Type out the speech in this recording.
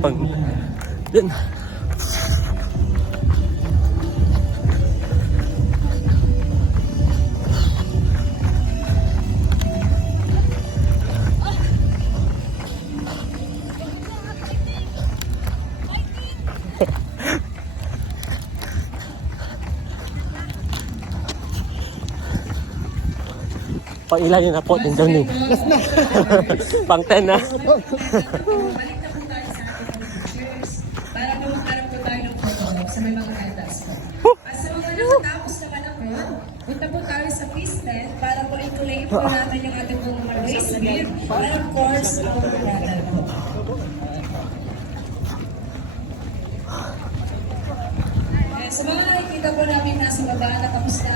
Pang... Yan. Pang ilan yun na po, din doon eh. Last na. Pang 10 na. Balik na po tayo sa ating pictures para po magkaroon po tayo ng photo sa may mga medals po. At sa mga nakatapos naman ako, punta po tayo sa peace tent para po ituloy po natin yung ating pong race meet and of course, ang medal po. Sa mga nakikita po namin nasa baba, nakapos na